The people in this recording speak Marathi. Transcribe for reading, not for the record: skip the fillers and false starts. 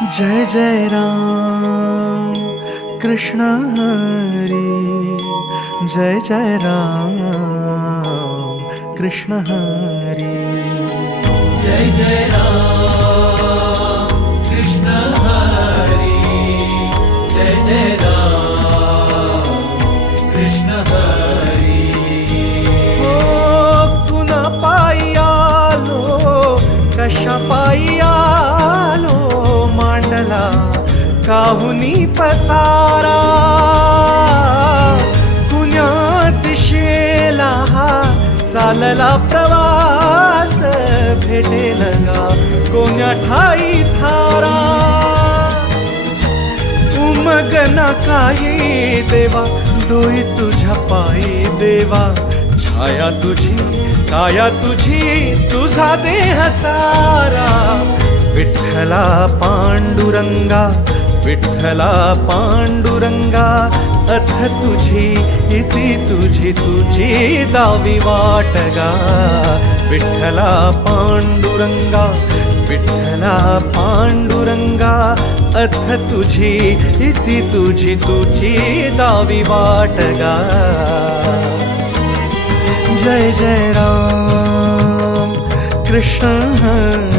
जय जय राम कृष्ण हरी, जय जय राम कृष्ण हरी, जय जय राम कृष्ण हरी, जय जय राम कृष्ण हरी। ओ तुना पायी आलो, कशा पायी आलो, मांडला काहुनी पसारा, कुण्या दिशेला हा चालला प्रवास, भेटेल गा कोण्या ठाई थारा, उमगना काही देवा, डोई तुझ्या पायी देवा, छाया तुझी काया तुझी, तुझा देह सारा, विठ्ठला पांडुरंगा, विठ्ठला पांडुरंगा, अथ तुझी इति तुझी तुझी दावी वाटगा, विठ्ठला पांडुरंगा, विठ्ठला पांडुरंगा, अथ तुझी इति तुझी तुझी दावी वाटगा। जय जय राम कृष्ण हरी,